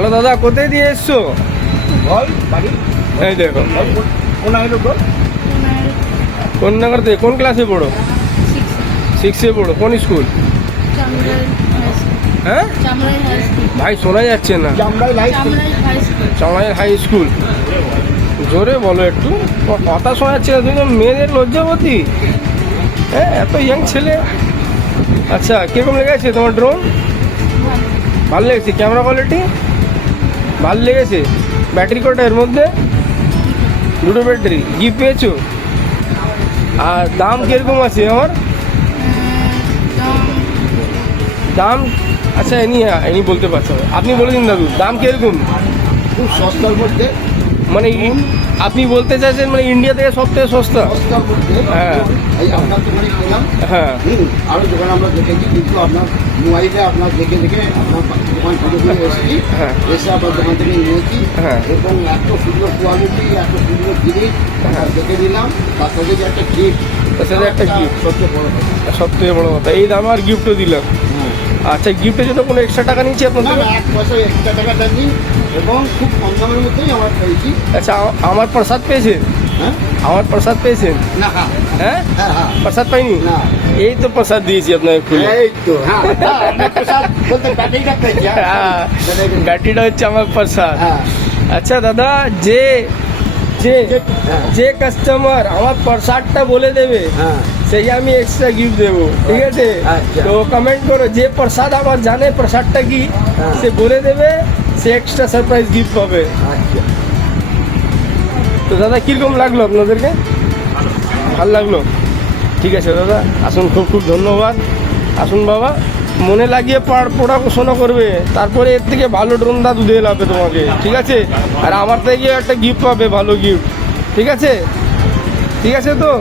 Hello দাদা, কোথায় দিয়ে এসছো? বল বাড়ি এই দেখো, কোন আইলো বল। কোন নগর থেকে, কোন ক্লাসে পড়ো? 6-এ পড়ো। কোন স্কুল? হ্যাঁ ভাই, শোনা যাচ্ছে না। চামড়াই লাইট চামড়াইয়ের হাই স্কুল। জোরে বলো একটু, কথা শোনা যাচ্ছে না। তুমি তো মেয়েদের লজ্জাবতী। হ্যাঁ, এত ইয়াং ছেলে। আচ্ছা, কীরকম লেগেছে তোমার ড্রোন? ভালো লেগেছে? ক্যামেরা কোয়ালিটি ভালো লেগেছে? ব্যাটারি কটা এর মধ্যে? 2টো ব্যাটারি। গিফট পেয়েছো? আর দাম কীরকম আছে আমার? দাম আচ্ছা, এনি বলতে পারছো? আপনি বলে দিন দাদু, দাম কীরকম? খুব সস্তার মধ্যে, মানে আপনি বলতে চাইছেন মানে ইন্ডিয়া থেকে সব থেকে সস্তা? সস্তার মধ্যে। হ্যাঁ। এই আপনার দোকানে পেলাম। হ্যাঁ। আরও দোকানে আমরা দেখেছি, কিন্তু আপনার মোবাইলে আপনার দেখে আপনার দোকান খুঁজে খুঁজে এসেছি। হ্যাঁ। এসে আপনার দোকান থেকে নিয়েছি। হ্যাঁ। এবং এত সুন্দর কোয়ালিটি, এত সুন্দর জিনিস দেখে নিলাম। তার সাথে যে একটা গিফট, তার সাথে একটা gift। সবচেয়ে বড় কথা। সব থেকে বড় কথা, এই দাম আর গিফটও দিলাম। হ্যাঁ। আচ্ছা, গিফটের জন্য কোনো এক্সট্রা টাকা নিচ্ছে আপনার না থেকে? না, 1 পয়সা এক্সট্রা টাকা দেননি এবং খুব কম দামের মধ্যেই আমরা পেয়েছি। আচ্ছা, আমার প্রসাদ পেয়েছেন? হ্যাঁ আমার প্রসাদ পেয়েছেন? না, হ্যাঁ হ্যাঁ, হ্যাঁ হ্যাঁ প্রসাদ পাইনি? না, এই তো প্রসাদ দিয়েছি আপনাকে খুলে। এই তো হ্যাঁ হ্যাঁ, আপনার প্রসাদ বলতে ব্যাটারিটা পেয়েছি। হ্যাঁ, ব্যাটারিটা হচ্ছে আমার প্রসাদ। হ্যাঁ আচ্ছা দাদা, যে যে হ্যাঁ যে কাস্টমার আমার প্রসাদটা বলে দেবে, হ্যাঁ সেই আমি এক্সট্রা গিফট দেবো, ঠিক আছে? আচ্ছা। তো কমেন্ট করো, যে প্রসাদ আমার জানে প্রসাদটা কি, হ্যাঁ। সে বলে দেবে, সে এক্সট্রা সারপ্রাইজ গিফট পাবে। আচ্ছা। তো দাদা, কীরকম লাগলো আপনাদেরকে? ভালো লাগলো? ঠিক আছে দাদা, আসুন, খুব খুব ধন্যবাদ। আসুন বাবা, মনে লাগিয়ে পড়াশোনা করবে, তারপরে এর থেকে ভালো ড্রোন দাদু দিয়ে লাভবে তোমাকে, ঠিক আছে? আর আমার থেকে একটা গিফট পাবে, ভালো গিফট, ঠিক আছে? ঠিক আছে তো?